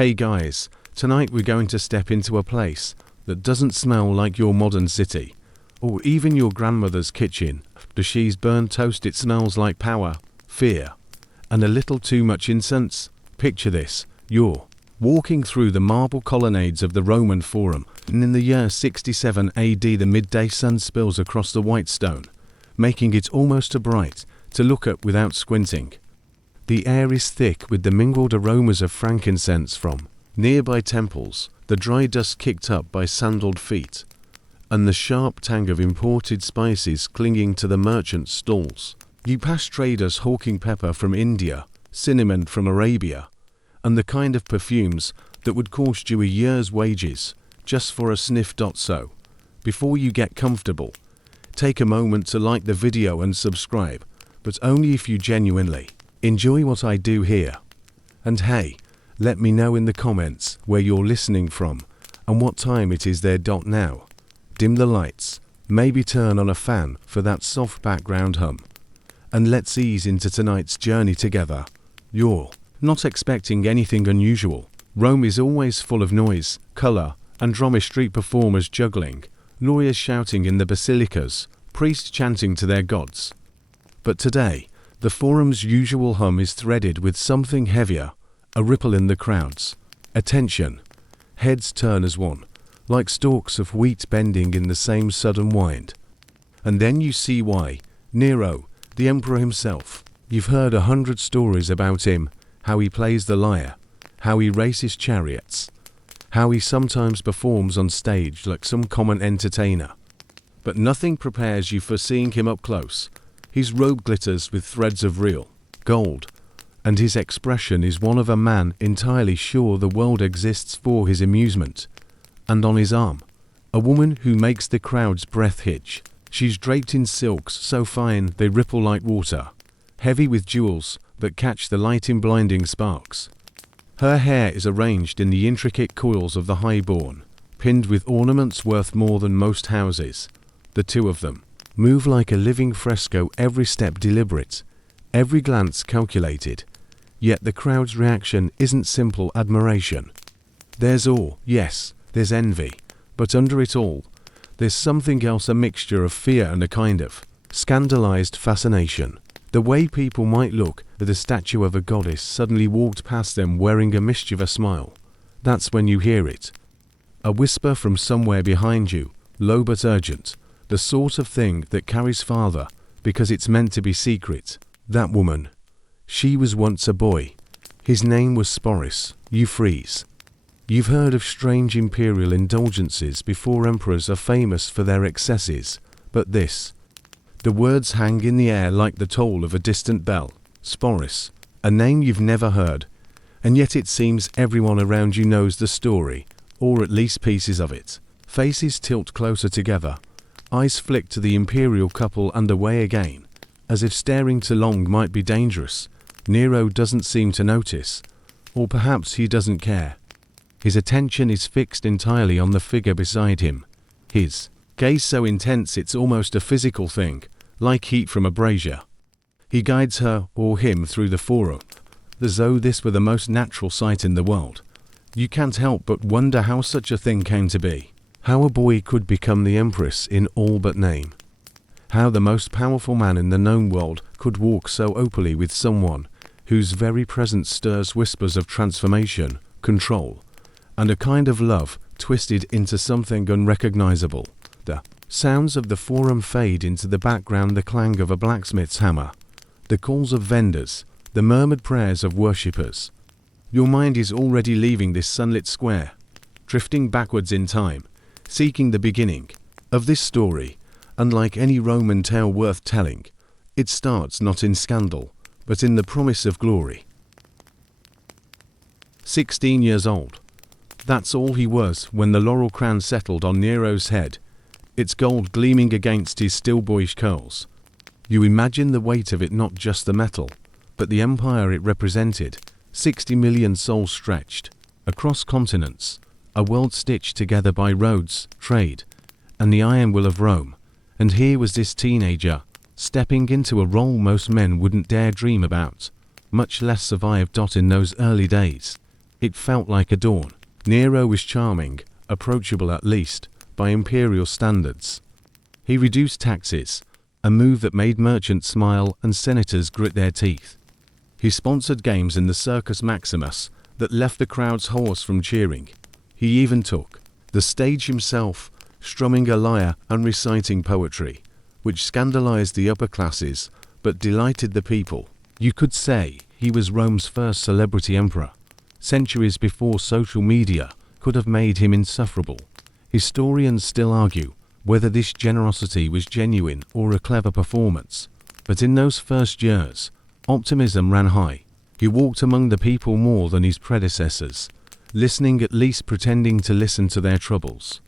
Hey guys, tonight we're going to step into a place that doesn't smell like your modern city, or even your grandmother's kitchen. The she's burned toast, it smells like power, fear, and a little too much incense. Picture this, you're walking through the marble colonnades of the Roman Forum, and in the year 67 AD the midday sun spills across the white stone, making it almost too bright to look at without squinting. The air is thick with the mingled aromas of frankincense from nearby temples, the dry dust kicked up by sandaled feet, and the sharp tang of imported spices clinging to the merchants' stalls. You pass traders hawking pepper from India, cinnamon from Arabia, and the kind of perfumes that would cost you a year's wages just for a sniff. So, before you get comfortable, take a moment to like the video and subscribe, but only if you genuinely enjoy what I do here. And hey, let me know in the comments where you're listening from and what time it is there. Now, dim the lights, maybe turn on a fan for that soft background hum, and let's ease into tonight's journey together. You're not expecting anything unusual. Rome is always full of noise, color, and drama. Street performers juggling, lawyers shouting in the basilicas, priests chanting to their gods. But today, the forum's usual hum is threaded with something heavier, a ripple in the crowds. Attention. Heads turn as one, like stalks of wheat bending in the same sudden wind. And then you see why. Nero, the emperor himself. You've heard 100 stories about him, how he plays the lyre, how he races chariots, how he sometimes performs on stage like some common entertainer. But nothing prepares you for seeing him up close. His robe glitters with threads of real gold, and his expression is one of a man entirely sure the world exists for his amusement. And on his arm, a woman who makes the crowd's breath hitch. She's draped in silks so fine they ripple like water, heavy with jewels that catch the light in blinding sparks. Her hair is arranged in the intricate coils of the highborn, pinned with ornaments worth more than most houses. The two of them move like a living fresco, every step deliberate, every glance calculated. Yet the crowd's reaction isn't simple admiration. There's awe, yes, there's envy, but under it all, there's something else, a mixture of fear and a kind of scandalized fascination. The way people might look at the statue of a goddess suddenly walked past them wearing a mischievous smile. That's when you hear it. A whisper from somewhere behind you, low but urgent, the sort of thing that carries farther because it's meant to be secret. That woman. She was once a boy. His name was Sporus. You freeze. You've heard of strange imperial indulgences before. Emperors are famous for their excesses, but this. The words hang in the air like the toll of a distant bell. Sporus, a name you've never heard, and yet it seems everyone around you knows the story, or at least pieces of it. Faces tilt closer together. Eyes flick to the imperial couple underway again, as if staring too long might be dangerous. Nero doesn't seem to notice, or perhaps he doesn't care. His attention is fixed entirely on the figure beside him. His gaze so intense it's almost a physical thing, like heat from a brazier. He guides her or him through the forum, as though this were the most natural sight in the world. You can't help but wonder how such a thing came to be. How a boy could become the empress in all but name. How the most powerful man in the known world could walk so openly with someone whose very presence stirs whispers of transformation, control, and a kind of love twisted into something unrecognizable. The sounds of the forum fade into the background, the clang of a blacksmith's hammer, the calls of vendors, the murmured prayers of worshippers. Your mind is already leaving this sunlit square, drifting backwards in time, seeking the beginning of this story. Unlike any Roman tale worth telling, it starts not in scandal, but in the promise of glory. 16 years old. That's all he was when the laurel crown settled on Nero's head, its gold gleaming against his still boyish curls. You imagine the weight of it, not just the metal, but the empire it represented. 60 million souls stretched across continents, a world stitched together by roads, trade, and the iron will of Rome. And here was this teenager, stepping into a role most men wouldn't dare dream about, much less survive. In those early days, It felt like a dawn. Nero was charming, approachable at least, by Imperial standards. He reduced taxes, a move that made merchants smile and senators grit their teeth. He sponsored games in the Circus Maximus that left the crowds hoarse from cheering. He even took the stage himself, strumming a lyre and reciting poetry, which scandalized the upper classes but delighted the people. You could say he was Rome's first celebrity emperor. Centuries before social media could have made him insufferable. Historians still argue whether this generosity was genuine or a clever performance, but in those first years, optimism ran high. He walked among the people more than his predecessors, listening, at least pretending to listen to their troubles.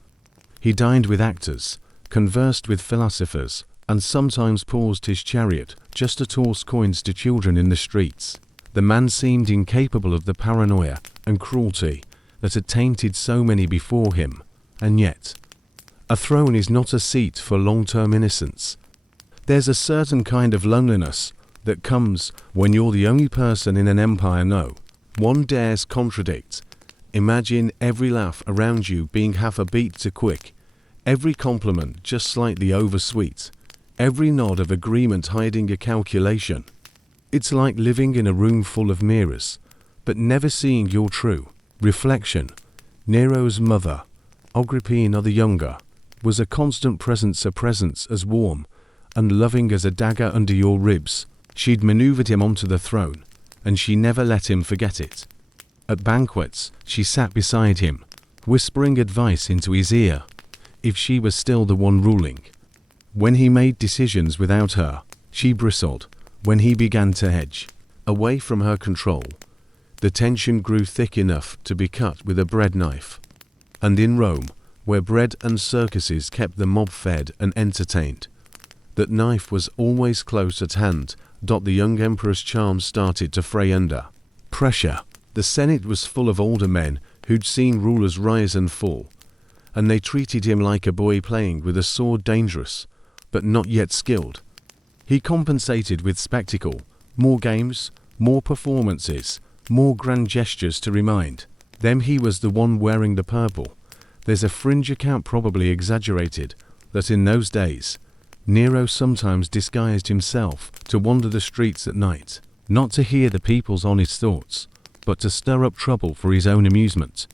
He dined with actors, conversed with philosophers, and sometimes paused his chariot just to toss coins to children in the streets. The man seemed incapable of the paranoia and cruelty that had tainted so many before him, and yet, a throne is not a seat for long-term innocence. There's a certain kind of loneliness that comes when you're the only person in an empire no one dares contradict. Imagine every laugh around you being half a beat too quick, every compliment just slightly oversweet, every nod of agreement hiding a calculation. It's like living in a room full of mirrors, but never seeing your true reflection. Nero's mother, Agrippina the Younger, was a constant presence, a presence as warm and loving as a dagger under your ribs. She'd maneuvered him onto the throne, and she never let him forget it. At banquets, she sat beside him, whispering advice into his ear, if she was still the one ruling. When he made decisions without her, she bristled. When he began to edge away from her control, the tension grew thick enough to be cut with a bread knife. And in Rome, where bread and circuses kept the mob fed and entertained, that knife was always close at hand. The young emperor's charms started to fray under pressure. The Senate was full of older men who'd seen rulers rise and fall, and they treated him like a boy playing with a sword, dangerous, but not yet skilled. He compensated with spectacle, more games, more performances, more grand gestures to remind them he was the one wearing the purple. There's a fringe account, probably exaggerated, that in those days, Nero sometimes disguised himself to wander the streets at night, not to hear the people's honest thoughts, but to stir up trouble for his own amusement.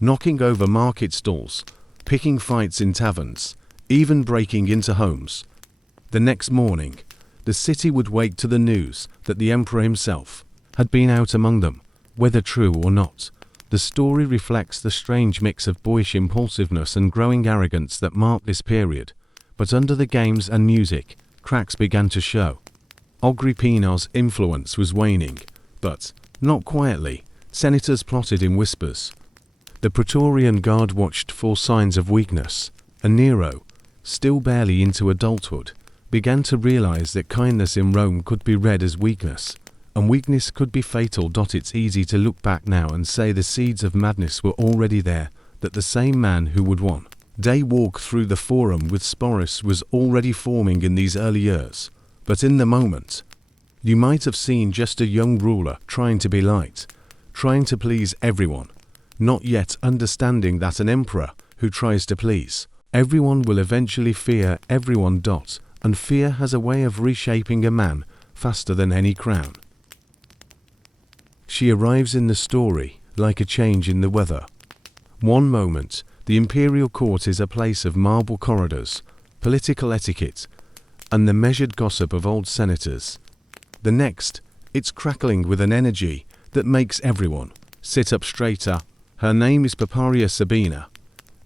Knocking over market stalls, picking fights in taverns, even breaking into homes. The next morning, the city would wake to the news that the emperor himself had been out among them, whether true or not. The story reflects the strange mix of boyish impulsiveness and growing arrogance that marked this period, but under the games and music, cracks began to show. Agrippina's influence was waning, but, not quietly, senators plotted in whispers. The Praetorian Guard watched for signs of weakness, and Nero, still barely into adulthood, began to realize that kindness in Rome could be read as weakness, and weakness could be fatal. It's easy to look back now and say the seeds of madness were already there, that the same man who would one day walk through the forum with Sporus was already forming in these early years. But in the moment, you might have seen just a young ruler trying to be liked, trying to please everyone, not yet understanding that an emperor who tries to please everyone will eventually fear everyone. And fear has a way of reshaping a man faster than any crown. She arrives in the story like a change in the weather. One moment, the imperial court is a place of marble corridors, political etiquette, and the measured gossip of old senators. The next, it's crackling with an energy that makes everyone sit up straighter. Her name is Paparia Sabina,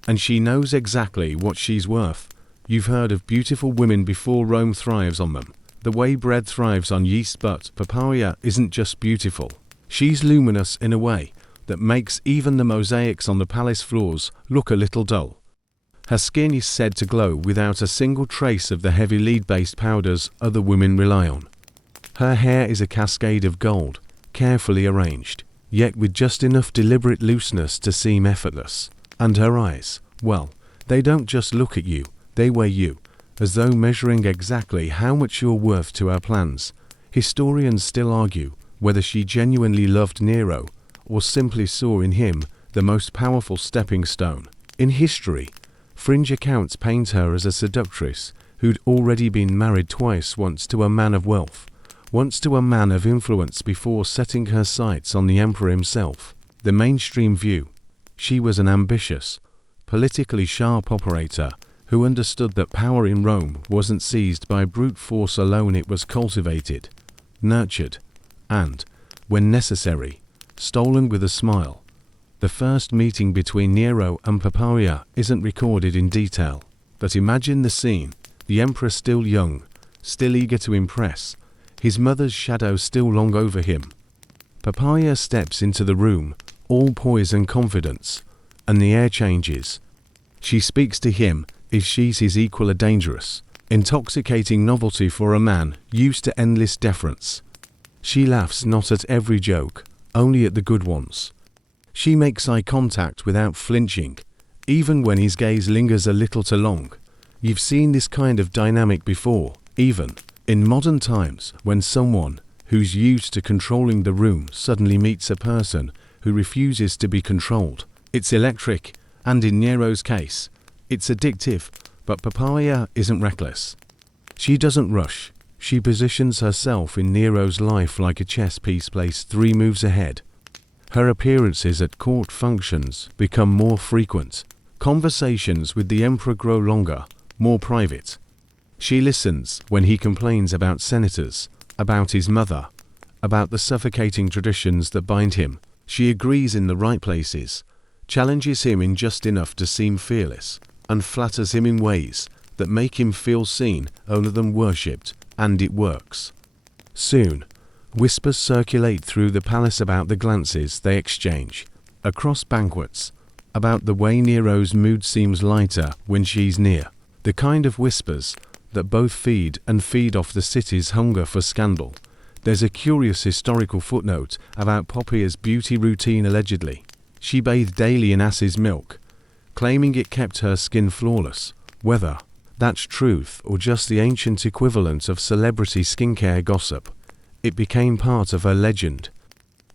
and she knows exactly what she's worth. You've heard of beautiful women before. Rome thrives on them, the way bread thrives on yeast, but Paparia isn't just beautiful. She's luminous in a way that makes even the mosaics on the palace floors look a little dull. Her skin is said to glow without a single trace of the heavy lead-based powders other women rely on. Her hair is a cascade of gold, carefully arranged, yet with just enough deliberate looseness to seem effortless. And her eyes, well, they don't just look at you, they weigh you, as though measuring exactly how much you're worth to her plans. Historians still argue whether she genuinely loved Nero, or simply saw in him the most powerful stepping stone. In history, fringe accounts paint her as a seductress who'd already been married twice, once to a man of wealth, once to a man of influence before setting her sights on the emperor himself. The mainstream view: she was an ambitious, politically sharp operator who understood that power in Rome wasn't seized by brute force alone, it was cultivated, nurtured, and, when necessary, stolen with a smile. The first meeting between Nero and Poppaea isn't recorded in detail, but imagine the scene: the emperor still young, still eager to impress, his mother's shadow still long over him. Poppaea steps into the room, all poise and confidence, and the air changes. She speaks to him if she's his equal, a dangerous, intoxicating novelty for a man used to endless deference. She laughs not at every joke, only at the good ones. She makes eye contact without flinching, even when his gaze lingers a little too long. You've seen this kind of dynamic before, even in modern times, when someone who's used to controlling the room suddenly meets a person who refuses to be controlled. It's electric, and in Nero's case, it's addictive, but Poppaea isn't reckless. She doesn't rush. She positions herself in Nero's life like a chess piece placed 3 moves ahead. Her appearances at court functions become more frequent. Conversations with the emperor grow longer, more private. She listens when he complains about senators, about his mother, about the suffocating traditions that bind him. She agrees in the right places, challenges him in just enough to seem fearless, and flatters him in ways that make him feel seen rather than worshipped, and it works. Soon, whispers circulate through the palace about the glances they exchange, across banquets, about the way Nero's mood seems lighter when she's near, the kind of whispers that both feed off the city's hunger for scandal. There's a curious historical footnote about Poppaea's beauty routine. Allegedly, she bathed daily in ass's milk, claiming it kept her skin flawless. Whether that's truth or just the ancient equivalent of celebrity skincare gossip, it became part of her legend.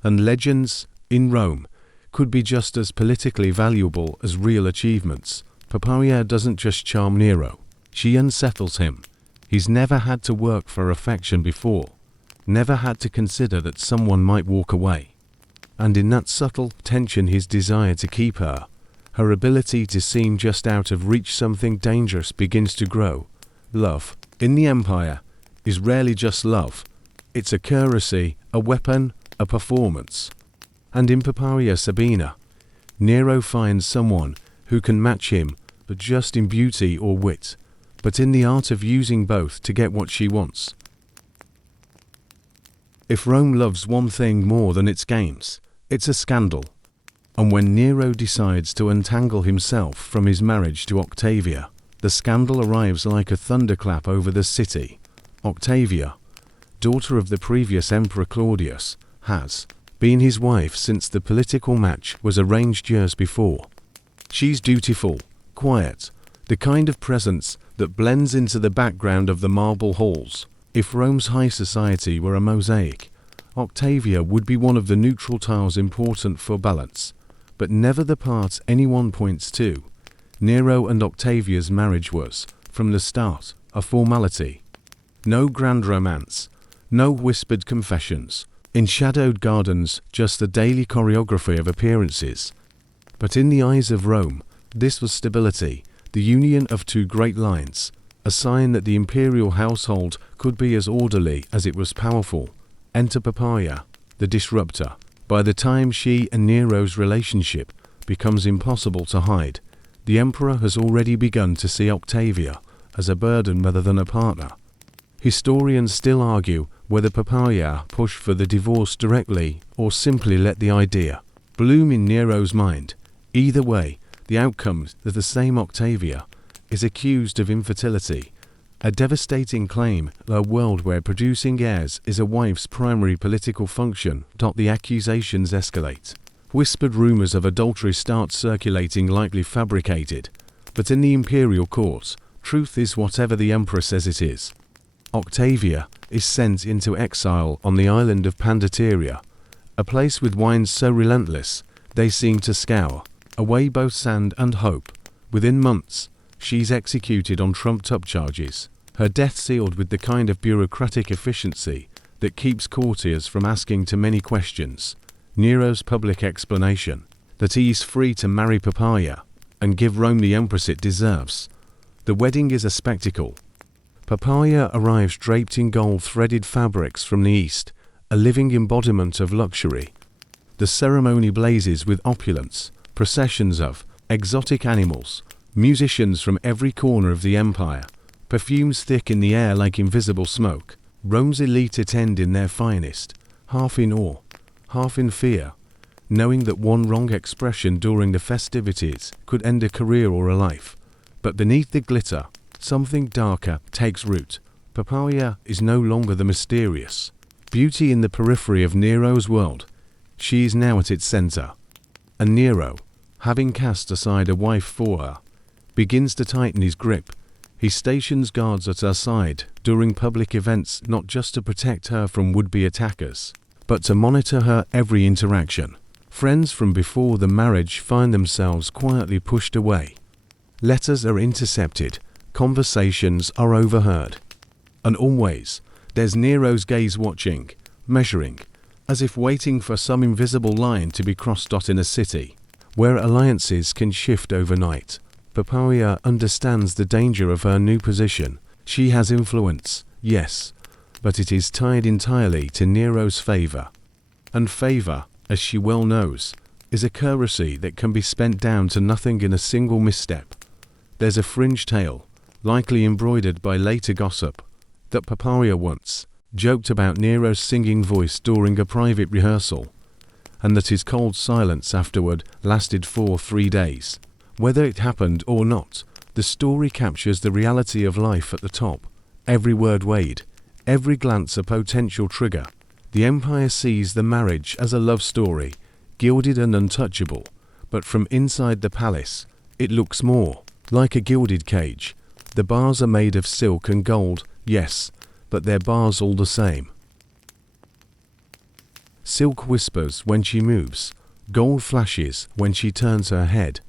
And legends, in Rome, could be just as politically valuable as real achievements. Poppaea doesn't just charm Nero, she unsettles him. He's never had to work for affection before, never had to consider that someone might walk away. And in that subtle tension, his desire to keep her, her ability to seem just out of reach, something dangerous begins to grow. Love, in the Empire, is rarely just love. It's a currency, a weapon, a performance. And in Poppaea Sabina, Nero finds someone who can match him, but just in beauty or wit, but in the art of using both to get what she wants. If Rome loves one thing more than its games, it's a scandal. And when Nero decides to untangle himself from his marriage to Octavia, the scandal arrives like a thunderclap over the city. Octavia, daughter of the previous emperor Claudius, has been his wife since the political match was arranged years before. She's dutiful, quiet, the kind of presence that blends into the background of the marble halls. If Rome's high society were a mosaic, Octavia would be one of the neutral tiles important for balance, but never the part anyone points to. Nero and Octavia's marriage was, from the start, a formality. No grand romance, no whispered confessions, in shadowed gardens, just the daily choreography of appearances. But in the eyes of Rome, this was stability, the union of 2 great lines, a sign that the imperial household could be as orderly as it was powerful. Enter Poppaea, the disruptor. By the time she and Nero's relationship becomes impossible to hide, the emperor has already begun to see Octavia as a burden rather than a partner. Historians still argue whether Poppaea pushed for the divorce directly or simply let the idea bloom in Nero's mind. Either way, the outcome is that the same Octavia is accused of infertility, a devastating claim in a world where producing heirs is a wife's primary political function. The accusations escalate. Whispered rumors of adultery start circulating, likely fabricated, but in the imperial court, truth is whatever the emperor says it is. Octavia is sent into exile on the island of Pandateria, a place with wines so relentless, they seem to scour away both sand and hope. Within months, she's executed on trumped-up charges, her death sealed with the kind of bureaucratic efficiency that keeps courtiers from asking too many questions. Nero's public explanation that he's free to marry Poppaea and give Rome the empress it deserves. The wedding is a spectacle. Poppaea arrives draped in gold-threaded fabrics from the east, a living embodiment of luxury. The ceremony blazes with opulence, processions of exotic animals, musicians from every corner of the empire, perfumes thick in the air like invisible smoke. Rome's elite attend in their finest, half in awe, half in fear, knowing that one wrong expression during the festivities could end a career or a life. But beneath the glitter, something darker takes root. Poppaea is no longer the mysterious beauty in the periphery of Nero's world. She is now at its center. And Nero, having cast aside a wife for her, begins to tighten his grip. He stations guards at her side during public events, not just to protect her from would-be attackers, but to monitor her every interaction. Friends from before the marriage find themselves quietly pushed away. Letters are intercepted, conversations are overheard. And always, there's Nero's gaze watching, measuring, as if waiting for some invisible line to be crossed in a city where alliances can shift overnight. Poppaea understands the danger of her new position. She has influence, yes, but it is tied entirely to Nero's favor. And favor, as she well knows, is a currency that can be spent down to nothing in a single misstep. There's a fringe tale, likely embroidered by later gossip, that Poppaea once joked about Nero's singing voice during a private rehearsal, and that his cold silence afterward lasted for 3 days. Whether it happened or not, the story captures the reality of life at the top. Every word weighed, every glance a potential trigger. The empire sees the marriage as a love story, gilded and untouchable, but from inside the palace, it looks more like a gilded cage. The bars are made of silk and gold, yes, but they're bars all the same. Silk whispers when she moves, gold flashes when she turns her head.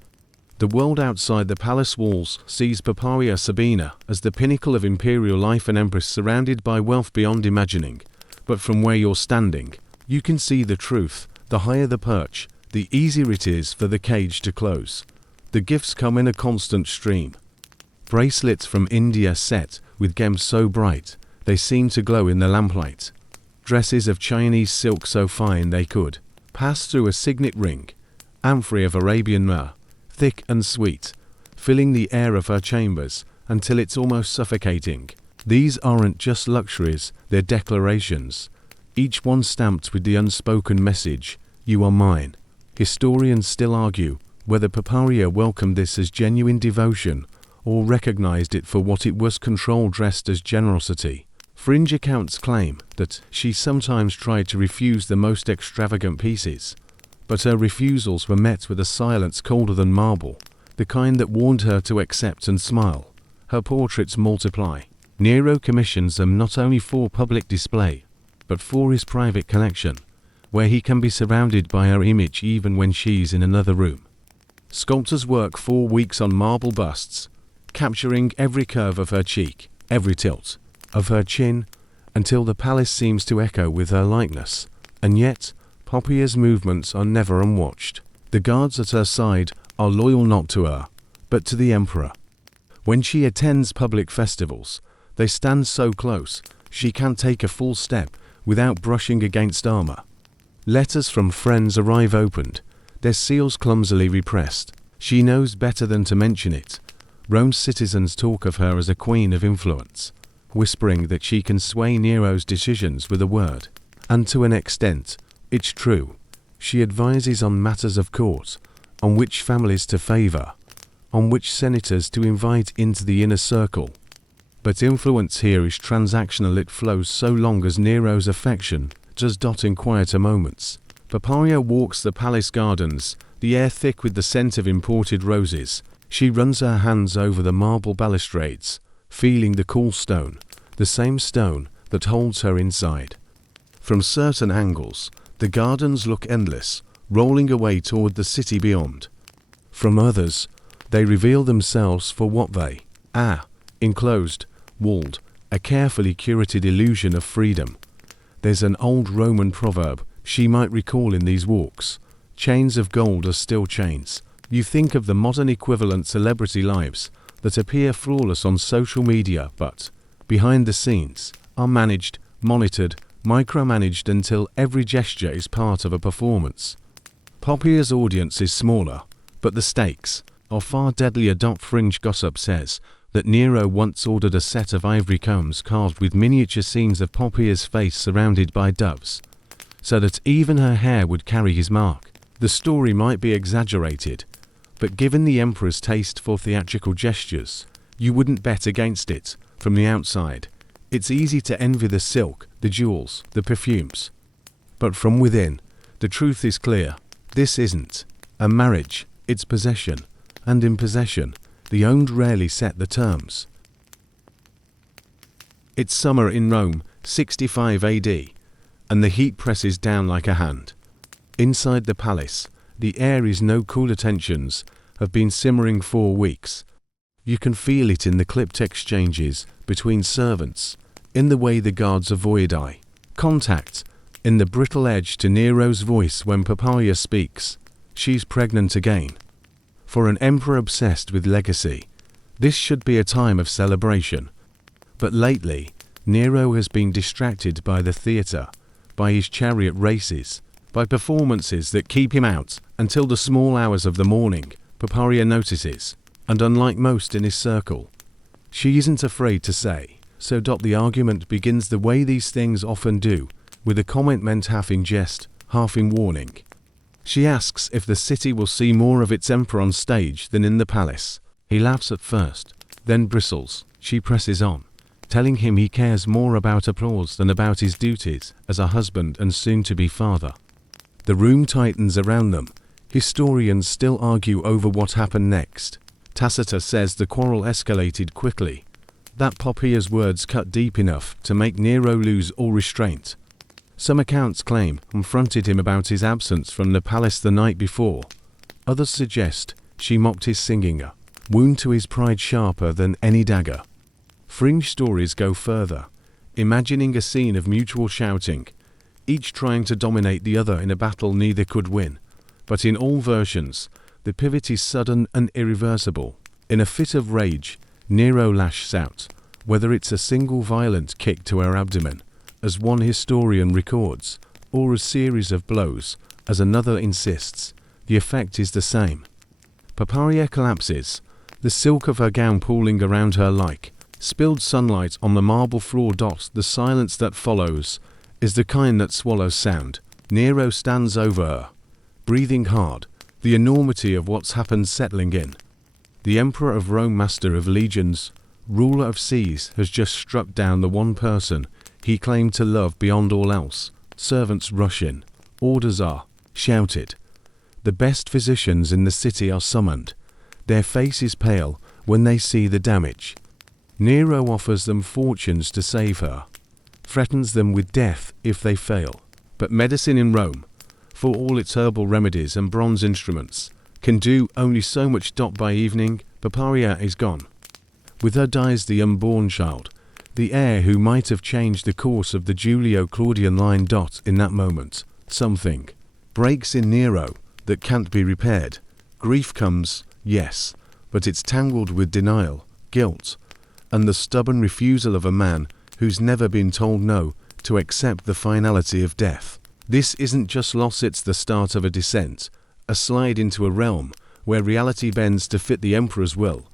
The world outside the palace walls sees Poppaea Sabina as the pinnacle of imperial life, an empress surrounded by wealth beyond imagining. But from where you're standing, you can see the truth. The higher the perch, the easier it is for the cage to close. The gifts come in a constant stream. Bracelets from India set with gems so bright, they seem to glow in the lamplight. Dresses of Chinese silk so fine they could pass through a signet ring. Amphory of Arabian myrrh, thick and sweet, filling the air of her chambers until it's almost suffocating. These aren't just luxuries, they're declarations, each one stamped with the unspoken message, "You are mine." Historians still argue whether Poppaea welcomed this as genuine devotion or recognized it for what it was, control dressed as generosity. Fringe accounts claim that she sometimes tried to refuse the most extravagant pieces, but her refusals were met with a silence colder than marble, the kind that warned her to accept and smile. Her portraits multiply. Nero commissions them not only for public display, but for his private collection, where he can be surrounded by her image even when she's in another room. Sculptors work 4 weeks on marble busts, capturing every curve of her cheek, every tilt of her chin, until the palace seems to echo with her likeness. And yet, Poppaea's movements are never unwatched. The guards at her side are loyal not to her, but to the emperor. When she attends public festivals, they stand so close, she can't take a full step without brushing against armor. Letters from friends arrive opened, their seals clumsily repressed. She knows better than to mention it. Rome's citizens talk of her as a queen of influence, whispering that she can sway Nero's decisions with a word. And to an extent, it's true. She advises on matters of court, on which families to favor, on which senators to invite into the inner circle. But influence here is transactional. It flows so long as Nero's affection does not in quieter moments. Poppaea walks the palace gardens, the air thick with the scent of imported roses. She runs her hands over the marble balustrades, feeling the cool stone, the same stone that holds her inside. From certain angles, The gardens look endless, rolling away toward the city beyond. From others, they reveal themselves for what they are: enclosed, walled, a carefully curated illusion of freedom. There's an old Roman proverb she might recall in these walks: chains of gold are still chains. You think of the modern equivalent celebrity lives that appear flawless on social media, but behind the scenes are managed, monitored, micromanaged until every gesture is part of a performance. Poppy's audience is smaller, but the stakes are far deadlier. Fringe gossip says that Nero once ordered a set of ivory combs carved with miniature scenes of Poppy's face surrounded by doves, so that even her hair would carry his mark. The story might be exaggerated, but given the emperor's taste for theatrical gestures, you wouldn't bet against it. From the outside, it's easy to envy the silk, the jewels, the perfumes. But from within, the truth is clear. This isn't a marriage, it's possession. And in possession, the owned rarely set the terms. It's summer in Rome, 65 AD, and the heat presses down like a hand. Inside the palace, the air is no cooler. Tensions have been simmering for weeks. You can feel it in the clipped exchanges between servants, in the way the guards avoid eye contact, in the brittle edge to Nero's voice when Poppaea speaks. She's pregnant again. For an emperor obsessed with legacy, this should be a time of celebration. But lately, Nero has been distracted by the theatre, by his chariot races, by performances that keep him out until the small hours of the morning. Poppaea notices, and unlike most in his circle, she isn't afraid to say so. The argument begins the way these things often do, with a comment meant half in jest, half in warning. She asks if the city will see more of its emperor on stage than in the palace. He laughs at first, then bristles. She presses on, telling him he cares more about applause than about his duties as a husband and soon-to-be father. The room tightens around them. Historians still argue over what happened next. Tacitus says the quarrel escalated quickly, that Poppaea's words cut deep enough to make Nero lose all restraint. Some accounts claim confronted him about his absence from the palace the night before. Others suggest she mocked his singing, a wound to his pride sharper than any dagger. Fringe stories go further, imagining a scene of mutual shouting, each trying to dominate the other in a battle neither could win. But in all versions, the pivot is sudden and irreversible. In a fit of rage, Nero lashes out, whether it's a single violent kick to her abdomen, as one historian records, or a series of blows, as another insists, the effect is the same. Poppaea collapses, the silk of her gown pooling around her like spilled sunlight on the marble floor. The silence that follows is the kind that swallows sound. Nero stands over her, breathing hard, the enormity of what's happened settling in. The Emperor of Rome, master of legions, ruler of seas, has just struck down the one person he claimed to love beyond all else. Servants rush in. Orders are shouted. The best physicians in the city are summoned. Their faces pale when they see the damage. Nero offers them fortunes to save her, threatens them with death if they fail. But medicine in Rome, for all its herbal remedies and bronze instruments, can do only so much. By evening, Poppaea is gone. With her dies the unborn child, the heir who might have changed the course of the Julio-Claudian line. In that moment, something breaks in Nero that can't be repaired. Grief comes, yes, but it's tangled with denial, guilt, and the stubborn refusal of a man who's never been told no to accept the finality of death. This isn't just loss, it's the start of a descent, a slide into a realm where reality bends to fit the emperor's will,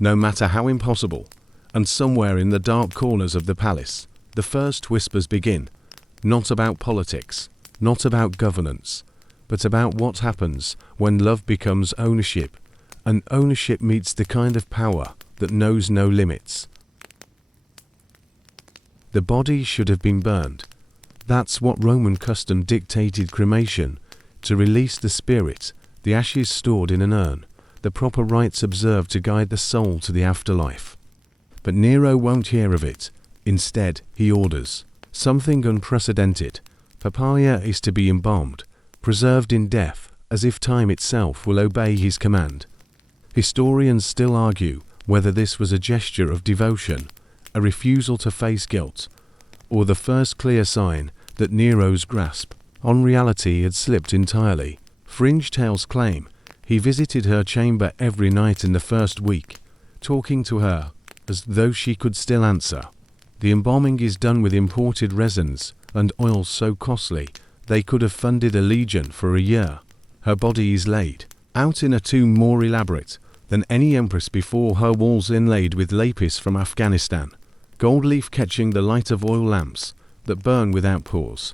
no matter how impossible. And somewhere in the dark corners of the palace, the first whispers begin, not about politics, not about governance, but about what happens when love becomes ownership, and ownership meets the kind of power that knows no limits. The body should have been burned. That's what Roman custom dictated: cremation, to release the spirit, the ashes stored in an urn, the proper rites observed to guide the soul to the afterlife. But Nero won't hear of it. Instead, he orders something unprecedented. Papaya is to be embalmed, preserved in death, as if time itself will obey his command. Historians still argue whether this was a gesture of devotion, a refusal to face guilt, or the first clear sign that Nero's grasp on reality had slipped entirely. Fringe tales claim he visited her chamber every night in the first week, talking to her as though she could still answer. The embalming is done with imported resins and oils so costly they could have funded a legion for a year. Her body is laid out in a tomb more elaborate than any empress before, her walls inlaid with lapis from Afghanistan, gold leaf catching the light of oil lamps that burn without pause.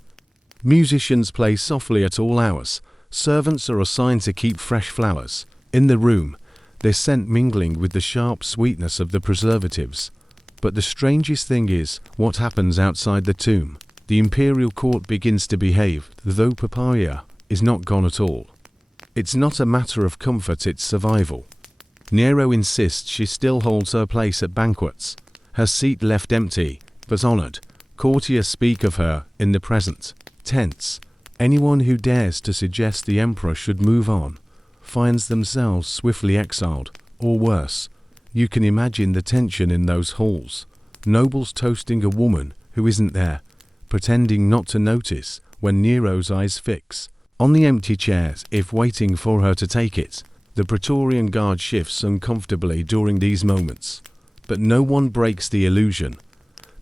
Musicians play softly at all hours. Servants are assigned to keep fresh flowers in the room, their scent mingling with the sharp sweetness of the preservatives. But the strangest thing is what happens outside the tomb. The Imperial court begins to behave though Papaya is not gone at all. It's not a matter of comfort, it's survival. Nero insists she still holds her place at banquets, her seat left empty, but honored. Courtiers speak of her in the present tense. Anyone who dares to suggest the emperor should move on finds themselves swiftly exiled, or worse. You can imagine the tension in those halls. Nobles toasting a woman who isn't there, pretending not to notice when Nero's eyes fix on the empty chairs if waiting for her to take it. The Praetorian Guard shifts uncomfortably during these moments, but no one breaks the illusion.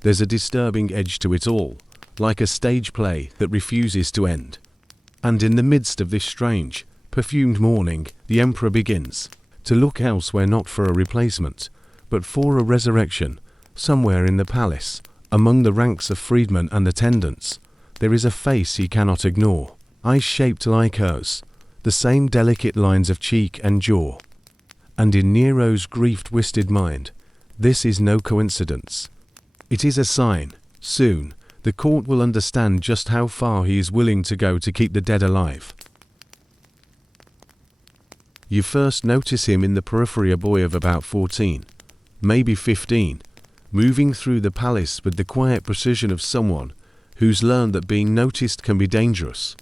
There's a disturbing edge to it all, like a stage play that refuses to end. And in the midst of this strange, perfumed morning, the emperor begins to look elsewhere, not for a replacement, but for a resurrection. Somewhere in the palace, among the ranks of freedmen and attendants, there is a face he cannot ignore, eyes shaped like hers, the same delicate lines of cheek and jaw. And in Nero's grief-twisted mind, this is no coincidence. It is a sign. Soon, the court will understand just how far he is willing to go to keep the dead alive. You first notice him in the periphery, a boy of about 14, maybe 15, moving through the palace with the quiet precision of someone who's learned that being noticed can be dangerous.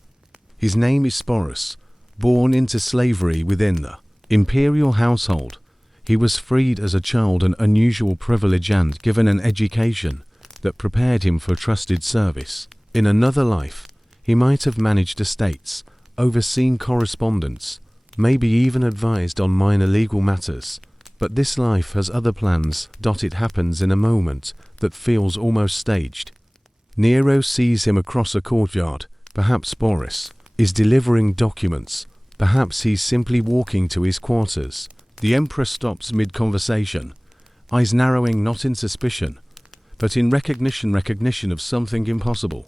His name is Sporus, born into slavery within the Imperial household. He was freed as a child, an unusual privilege, and given an education that prepared him for trusted service. In another life, he might have managed estates, overseen correspondence, maybe even advised on minor legal matters. But this life has other plans. It happens in a moment that feels almost staged. Nero sees him across a courtyard. Perhaps Sporus is delivering documents. Perhaps he's simply walking to his quarters. The emperor stops mid-conversation, eyes narrowing not in suspicion, but in recognition of something impossible.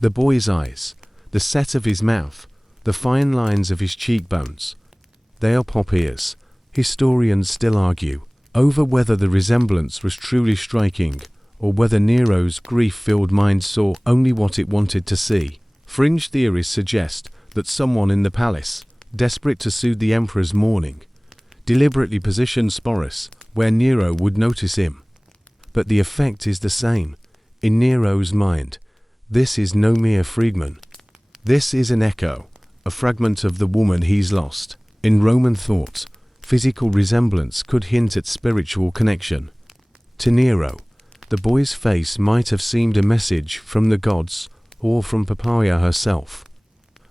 The boy's eyes, the set of his mouth, the fine lines of his cheekbones. They are pop ears. Historians still argue over whether the resemblance was truly striking, or whether Nero's grief-filled mind saw only what it wanted to see. Fringe theories suggest that someone in the palace, desperate to soothe the emperor's mourning, deliberately positioned Sporus where Nero would notice him. But the effect is the same. In Nero's mind, this is no mere freedman. This is an echo, a fragment of the woman he's lost. In Roman thought, physical resemblance could hint at spiritual connection. To Nero, the boy's face might have seemed a message from the gods or from Papaya herself.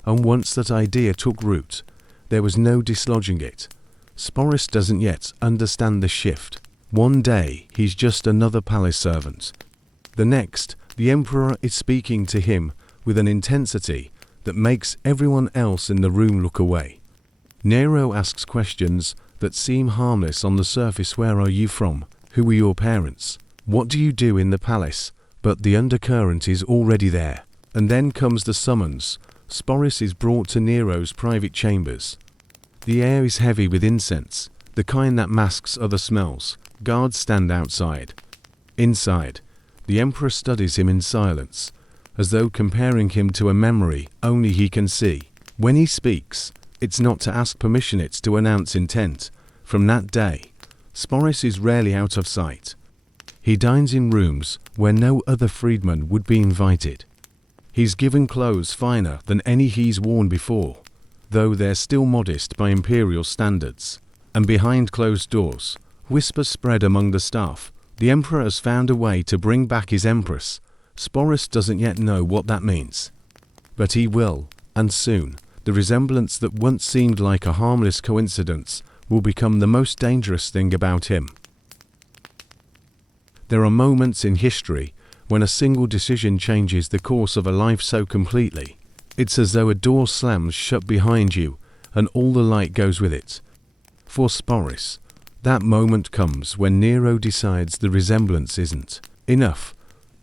And once that idea took root, there was no dislodging it. Sporus doesn't yet understand the shift. One day, he's just another palace servant. The next, the emperor is speaking to him with an intensity that makes everyone else in the room look away. Nero asks questions that seem harmless on the surface. Where are you from? Who are your parents? What do you do in the palace? But the undercurrent is already there. And then comes the summons. Sporus is brought to Nero's private chambers. The air is heavy with incense, the kind that masks other smells. Guards stand outside. Inside, the emperor studies him in silence, as though comparing him to a memory only he can see. When he speaks, it's not to ask permission, it's to announce intent. From that day, Sporus is rarely out of sight. He dines in rooms where no other freedman would be invited. He's given clothes finer than any he's worn before, though they're still modest by Imperial standards. And behind closed doors, whispers spread among the staff. The Emperor has found a way to bring back his Empress. Sporus doesn't yet know what that means. But he will, and soon. The resemblance that once seemed like a harmless coincidence will become the most dangerous thing about him. There are moments in history when a single decision changes the course of a life so completely. It's as though a door slams shut behind you and all the light goes with it. For Sporus, that moment comes when Nero decides the resemblance isn't enough.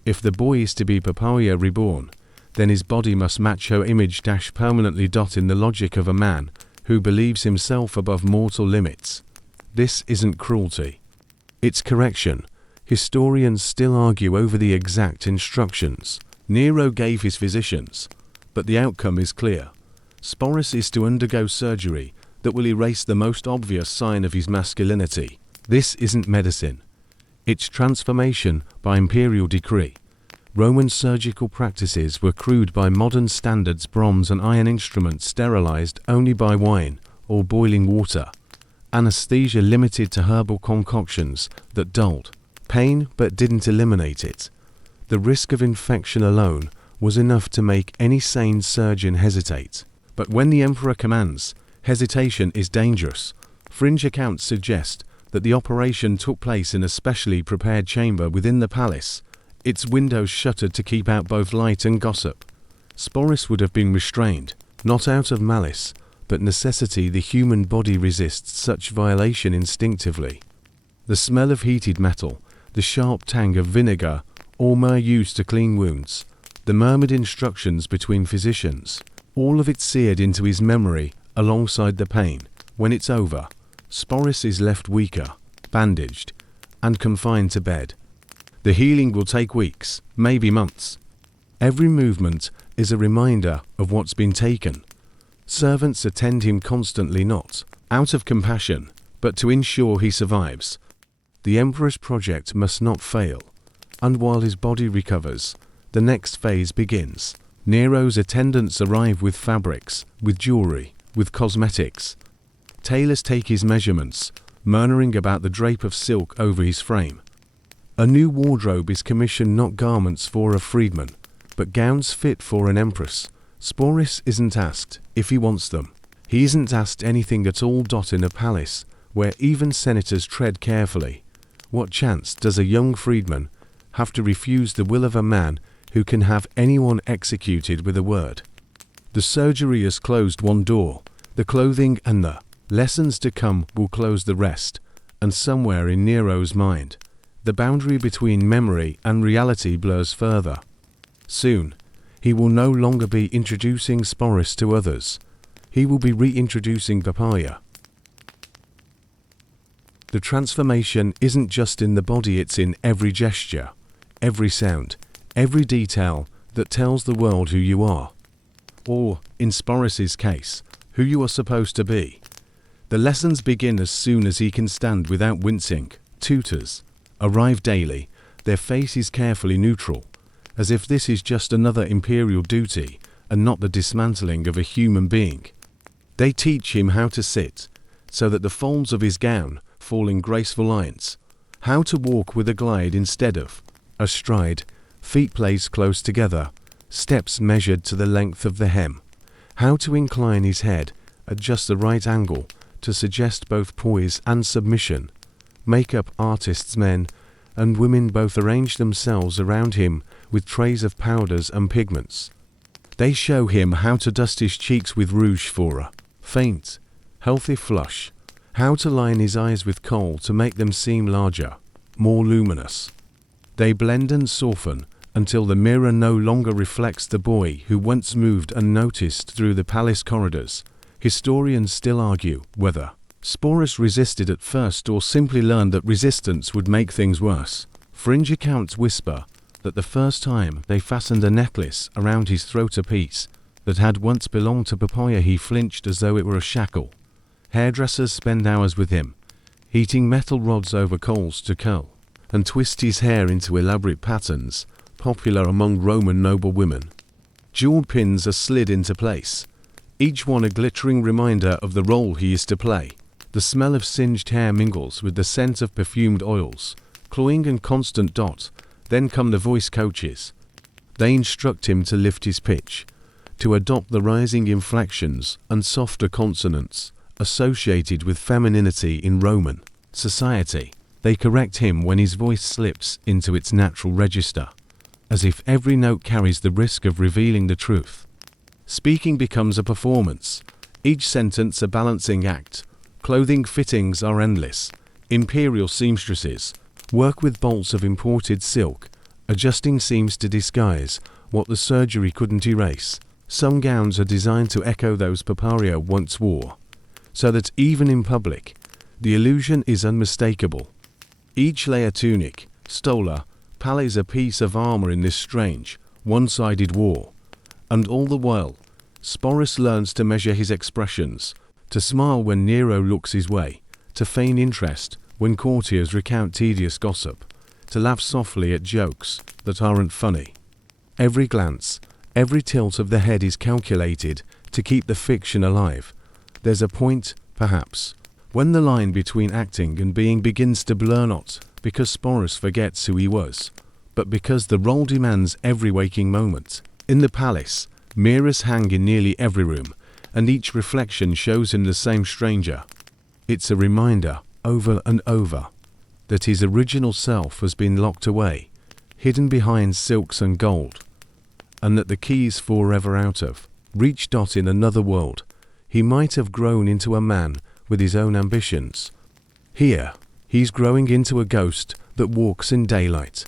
If the boy is to be Papaya reborn, then his body must match her image permanently. In the logic of a man who believes himself above mortal limits. This isn't cruelty. It's correction. Historians still argue over the exact instructions Nero gave his physicians, but the outcome is clear. Sporus is to undergo surgery that will erase the most obvious sign of his masculinity. This isn't medicine. It's transformation by imperial decree. Roman surgical practices were crude by modern standards, bronze and iron instruments sterilized only by wine or boiling water. Anesthesia limited to herbal concoctions that dulled pain but didn't eliminate it. The risk of infection alone was enough to make any sane surgeon hesitate. But when the Emperor commands, hesitation is dangerous. Fringe accounts suggest that the operation took place in a specially prepared chamber within the palace, its windows shuttered to keep out both light and gossip. Sporus would have been restrained, not out of malice, but necessity. The human body resists such violation instinctively. The smell of heated metal, the sharp tang of vinegar, or myrrh used to clean wounds, the murmured instructions between physicians, all of it seared into his memory alongside the pain. When it's over, Sporus is left weaker, bandaged, and confined to bed. The healing will take weeks, maybe months. Every movement is a reminder of what's been taken. Servants attend him constantly, not out of compassion, but to ensure he survives. The Emperor's project must not fail, and while his body recovers, the next phase begins. Nero's attendants arrive with fabrics, with jewelry, with cosmetics. Tailors take his measurements, murmuring about the drape of silk over his frame. A new wardrobe is commissioned, not garments for a freedman, but gowns fit for an empress. Sporus isn't asked if he wants them. He isn't asked anything at all. In a palace where even senators tread carefully, what chance does a young freedman have to refuse the will of a man who can have anyone executed with a word? The surgery has closed one door. The clothing and the lessons to come will close the rest. And somewhere in Nero's mind, the boundary between memory and reality blurs further. Soon, he will no longer be introducing Sporus to others. He will be reintroducing Papaya. The transformation isn't just in the body, it's in every gesture, every sound, every detail that tells the world who you are. Or, in Sporus's case, who you are supposed to be. The lessons begin as soon as he can stand without wincing. Tutors arrive daily, their faces carefully neutral, as if this is just another imperial duty and not the dismantling of a human being. They teach him how to sit, so that the folds of his gown fall in graceful lines, how to walk with a glide instead of a stride, feet placed close together, steps measured to the length of the hem, how to incline his head at just the right angle to suggest both poise and submission. Makeup artists, men and women, both arrange themselves around him with trays of powders and pigments. They show him how to dust his cheeks with rouge for a faint, healthy flush, how to line his eyes with kohl to make them seem larger, more luminous. They blend and soften until the mirror no longer reflects the boy who once moved unnoticed through the palace corridors. Historians still argue whether Sporus resisted at first or simply learned that resistance would make things worse. Fringe accounts whisper that the first time they fastened a necklace around his throat, a piece that had once belonged to Papaya, he flinched as though it were a shackle. Hairdressers spend hours with him, heating metal rods over coals to curl and twist his hair into elaborate patterns, popular among Roman noble women. Jewel pins are slid into place, each one a glittering reminder of the role he is to play. The smell of singed hair mingles with the scent of perfumed oils, cloying and constant. Then come the voice coaches. They instruct him to lift his pitch, to adopt the rising inflections and softer consonants associated with femininity in Roman society. They correct him when his voice slips into its natural register, as if every note carries the risk of revealing the truth. Speaking becomes a performance, each sentence a balancing act. Clothing fittings are endless. Imperial seamstresses work with bolts of imported silk, adjusting seams to disguise what the surgery couldn't erase. Some gowns are designed to echo those Papyria once wore, so that even in public, the illusion is unmistakable. Each layer tunic, stola, pallies a piece of armor in this strange, one-sided war. And all the while, Sporus learns to measure his expressions, to smile when Nero looks his way, to feign interest when courtiers recount tedious gossip, to laugh softly at jokes that aren't funny. Every glance, every tilt of the head is calculated to keep the fiction alive. There's a point, perhaps, when the line between acting and being begins to blur, not because Sporus forgets who he was, but because the role demands every waking moment. In the palace, mirrors hang in nearly every room, and each reflection shows him the same stranger. It's a reminder, over and over, that his original self has been locked away, hidden behind silks and gold, and that the key is forever out of reach. In another world, he might have grown into a man with his own ambitions. Here, he's growing into a ghost that walks in daylight.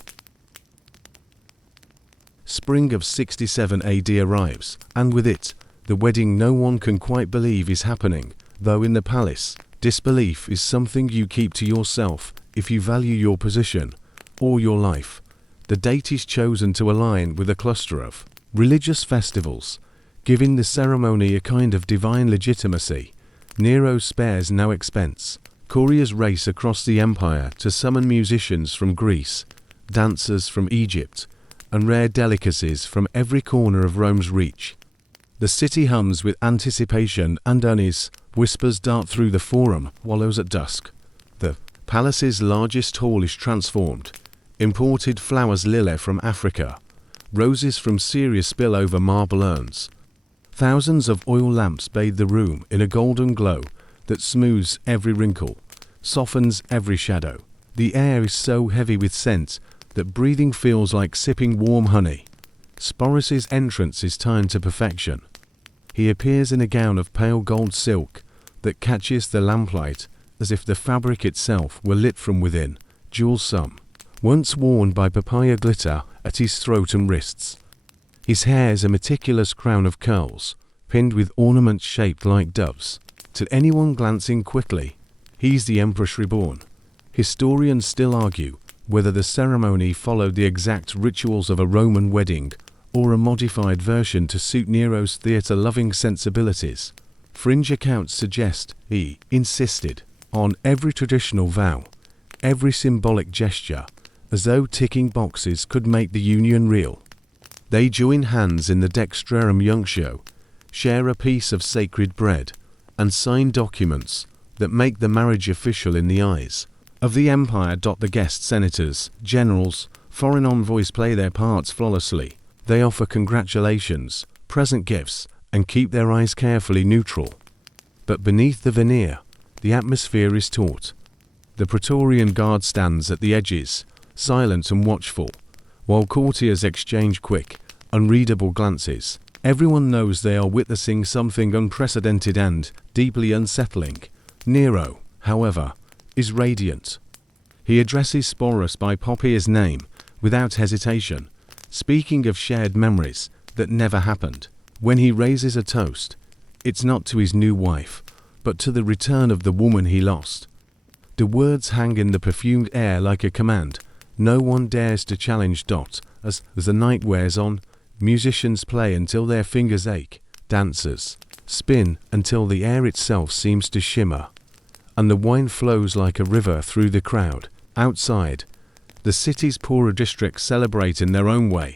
Spring of 67 AD arrives, and with it, the wedding no one can quite believe is happening, though in the palace, disbelief is something you keep to yourself if you value your position or your life. The date is chosen to align with a cluster of religious festivals, giving the ceremony a kind of divine legitimacy. Nero spares no expense. Couriers race across the empire to summon musicians from Greece, dancers from Egypt, and rare delicacies from every corner of Rome's reach. The city hums with anticipation, and unease whispers dart through the forum, wallows at dusk. The palace's largest hall is transformed. Imported flowers lily from Africa, roses from Syria spill over marble urns. Thousands of oil lamps bathe the room in a golden glow that smooths every wrinkle, softens every shadow. The air is so heavy with scent that breathing feels like sipping warm honey. Sporus's entrance is timed to perfection. He appears in a gown of pale gold silk that catches the lamplight as if the fabric itself were lit from within. Jewels some, once worn by Papyria, glitter at his throat and wrists. His hair is a meticulous crown of curls, pinned with ornaments shaped like doves. To anyone glancing quickly, he's the Empress reborn. Historians still argue whether the ceremony followed the exact rituals of a Roman wedding or a modified version to suit Nero's theatre-loving sensibilities. Fringe accounts suggest he insisted on every traditional vow, every symbolic gesture, as though ticking boxes could make the union real. They join hands in the dextrum junctio, share a piece of sacred bread, and sign documents that make the marriage official in the eyes of the empire. The guest senators, generals, foreign envoys play their parts flawlessly. They offer congratulations, present gifts, and keep their eyes carefully neutral. But beneath the veneer, the atmosphere is taut. The Praetorian Guard stands at the edges, silent and watchful, while courtiers exchange quick, unreadable glances. Everyone knows they are witnessing something unprecedented and deeply unsettling. Nero, however, is radiant. He addresses Sporus by Papyr's name without hesitation, speaking of shared memories that never happened. When he raises a toast, it's not to his new wife, but to the return of the woman he lost. The words hang in the perfumed air like a command. No one dares to challenge. As the night wears on, musicians play until their fingers ache, dancers spin until the air itself seems to shimmer, and the wine flows like a river through the crowd. Outside, the city's poorer districts celebrate in their own way.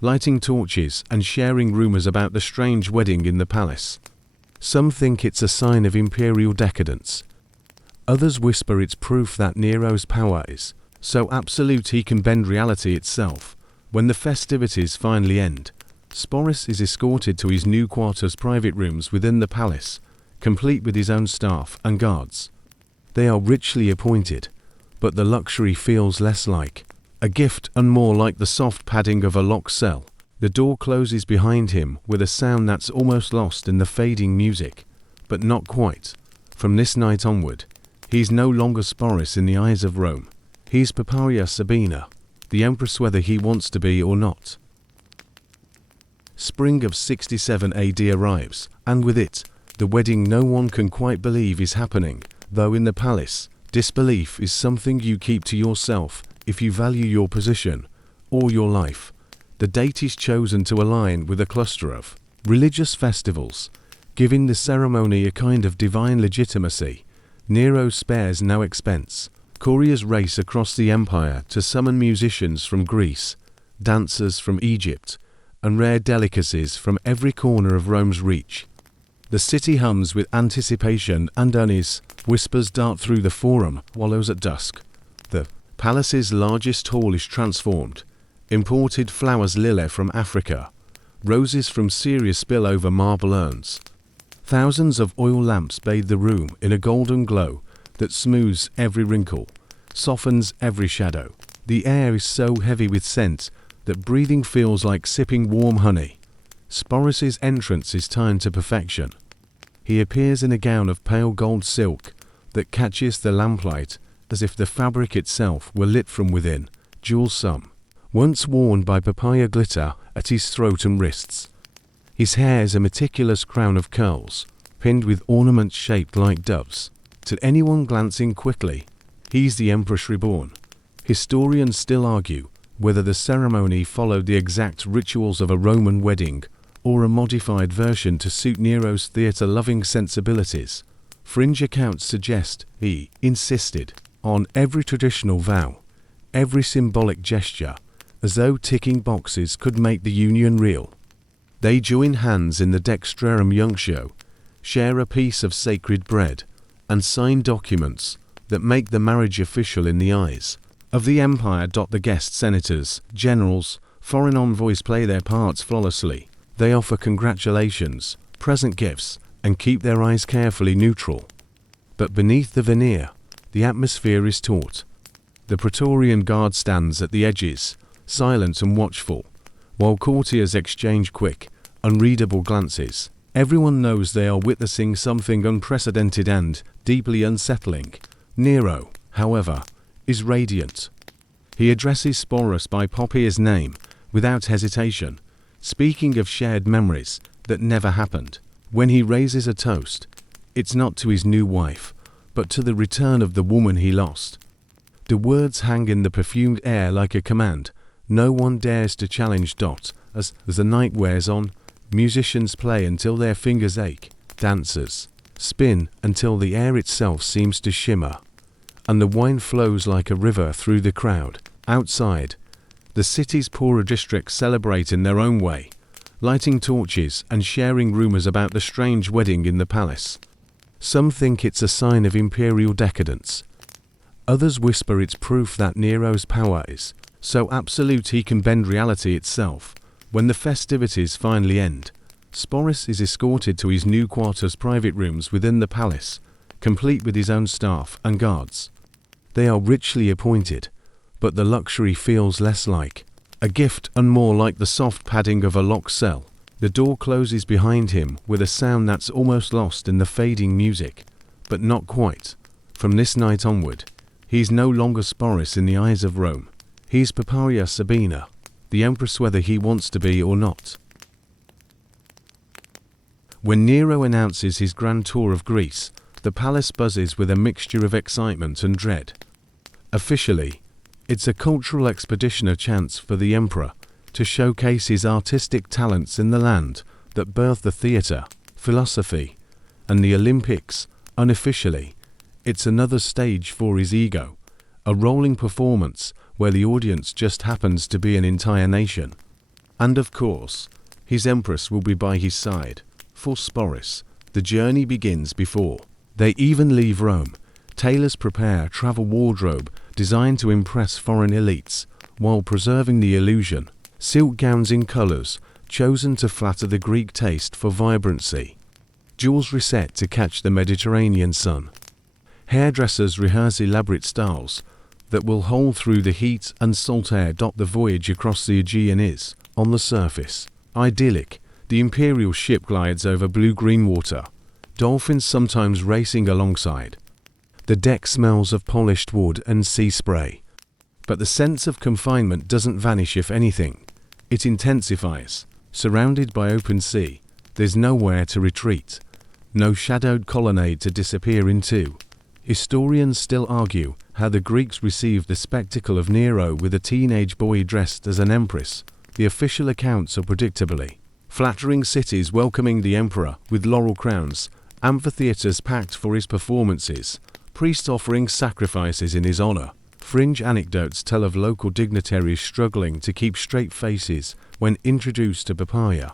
lighting torches and sharing rumors about the strange wedding in the palace. Some think it's a sign of imperial decadence. Others whisper it's proof that Nero's power is so absolute he can bend reality itself. When the festivities finally end, Sporus is escorted to his new quarters' private rooms within the palace, complete with his own staff and guards. They are richly appointed, but the luxury feels less like a gift and more like the soft padding of a locked cell. The door closes behind him with a sound that's almost lost in the fading music, but not quite. From this night onward, he's no longer Sporus in the eyes of Rome. He's Papaya Sabina, the empress whether he wants to be or not. Spring of 67 AD arrives, and with it, the wedding no one can quite believe is happening, though in the palace, disbelief is something you keep to yourself if you value your position or your life. The date is chosen to align with a cluster of religious festivals, giving the ceremony a kind of divine legitimacy. Nero spares no expense. Couriers race across the empire to summon musicians from Greece, dancers from Egypt, and rare delicacies from every corner of Rome's reach. The city hums with anticipation and unease. Whispers dart through the forum, wallows at dusk. The palace's largest hall is transformed. Imported flowers lily from Africa, roses from Syria spill over marble urns. Thousands of oil lamps bathe the room in a golden glow that smooths every wrinkle, softens every shadow. The air is so heavy with scent that breathing feels like sipping warm honey. Sporus's entrance is timed to perfection. He appears in a gown of pale gold silk that catches the lamplight as if the fabric itself were lit from within. Jewels some, once worn by papaya glitter at his throat and wrists. His hair is a meticulous crown of curls, pinned with ornaments shaped like doves. To anyone glancing quickly, he's the Empress reborn. Historians still argue whether the ceremony followed the exact rituals of a Roman wedding or a modified version to suit Nero's theatre-loving sensibilities. Fringe accounts suggest he insisted on every traditional vow, every symbolic gesture, as though ticking boxes could make the union real. They join hands in the Dextrarum Junctio, share a piece of sacred bread, and sign documents that make the marriage official in the eyes of the empire. The guest senators, generals, foreign envoys play their parts flawlessly. They offer congratulations, present gifts, and keep their eyes carefully neutral. But beneath the veneer, the atmosphere is taut. The Praetorian Guard stands at the edges, silent and watchful, while courtiers exchange quick, unreadable glances. Everyone knows they are witnessing something unprecedented and deeply unsettling. Nero, however, is radiant. He addresses Sporus by Poppy's name without hesitation, speaking of shared memories that never happened. When he raises a toast, it's not to his new wife, but to the return of the woman he lost. The words hang in the perfumed air like a command. No one dares to challenge. As the night wears on, musicians play until their fingers ache, dancers spin until the air itself seems to shimmer, and the wine flows like a river through the crowd. Outside, the city's poorer districts celebrate in their own way, lighting torches and sharing rumors about the strange wedding in the palace. Some think it's a sign of imperial decadence. Others whisper it's proof that Nero's power is so absolute he can bend reality itself. When the festivities finally end, Sporus is escorted to his new quarters' private rooms within the palace, complete with his own staff and guards. They are richly appointed, but the luxury feels less like a gift and more like the soft padding of a locked cell. The door closes behind him with a sound that's almost lost in the fading music, but not quite. From this night onward, he's no longer Sporus in the eyes of Rome. He's Papaya Sabina, the empress whether he wants to be or not. When Nero announces his grand tour of Greece, the palace buzzes with a mixture of excitement and dread. Officially, it's a cultural expedition, a chance for the emperor to showcase his artistic talents in the land that birthed the theatre, philosophy, and the Olympics. Unofficially, it's another stage for his ego, a rolling performance where the audience just happens to be an entire nation. And of course, his empress will be by his side. For Sporus, the journey begins before they even leave Rome. Tailors prepare a travel wardrobe designed to impress foreign elites while preserving the illusion. Silk gowns in colors chosen to flatter the Greek taste for vibrancy. Jewels reset to catch the Mediterranean sun. Hairdressers rehearse elaborate styles that will hold through the heat and salt air. The voyage across the Aegean is, on the surface, idyllic. The Imperial ship glides over blue-green water, dolphins sometimes racing alongside. The deck smells of polished wood and sea spray. But the sense of confinement doesn't vanish. If anything, it intensifies. Surrounded by open sea, there's nowhere to retreat, no shadowed colonnade to disappear into. Historians still argue how the Greeks received the spectacle of Nero with a teenage boy dressed as an empress. The official accounts are predictably flattering cities welcoming the emperor with laurel crowns, amphitheaters packed for his performances, priests offering sacrifices in his honor. Fringe anecdotes tell of local dignitaries struggling to keep straight faces when introduced to Papaya,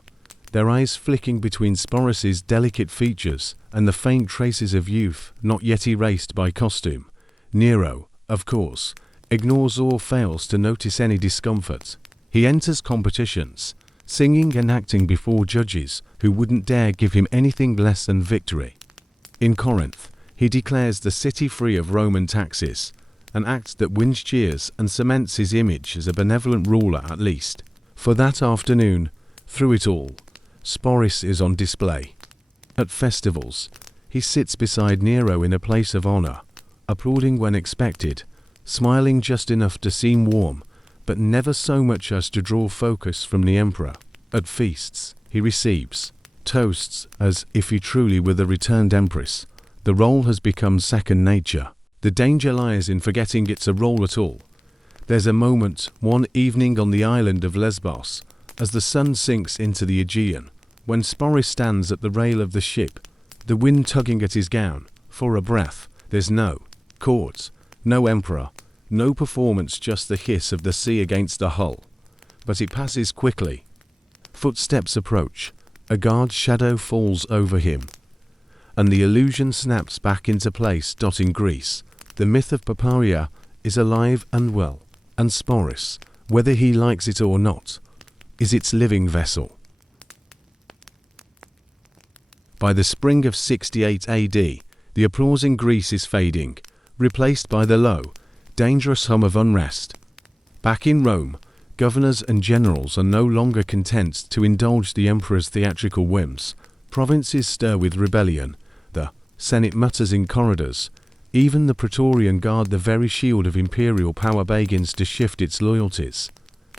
their eyes flicking between Sporus's delicate features and the faint traces of youth not yet erased by costume. Nero, of course, ignores or fails to notice any discomfort. He enters competitions, singing and acting before judges who wouldn't dare give him anything less than victory. In Corinth, he declares the city free of Roman taxes, an act that wins cheers and cements his image as a benevolent ruler at least. For that afternoon, through it all, Sporus is on display. At festivals, he sits beside Nero in a place of honor, applauding when expected, smiling just enough to seem warm, but never so much as to draw focus from the emperor. At feasts, he receives toasts as if he truly were the returned empress. The role has become second nature. The danger lies in forgetting it's a role at all. There's a moment, one evening on the island of Lesbos, as the sun sinks into the Aegean, when Sporus stands at the rail of the ship, the wind tugging at his gown. For a breath, there's no court, no emperor, no performance, just the hiss of the sea against the hull. But it passes quickly. Footsteps approach, a guard's shadow falls over him, and the illusion snaps back into place. In Greece, the myth of Papaya is alive and well, and Sporus, whether he likes it or not, is its living vessel. By the spring of 68 AD, the applause in Greece is fading, replaced by the low, dangerous hum of unrest. Back in Rome, governors and generals are no longer content to indulge the emperor's theatrical whims. Provinces stir with rebellion. The Senate mutters in corridors. Even the Praetorian Guard, the very shield of imperial power, begins to shift its loyalties.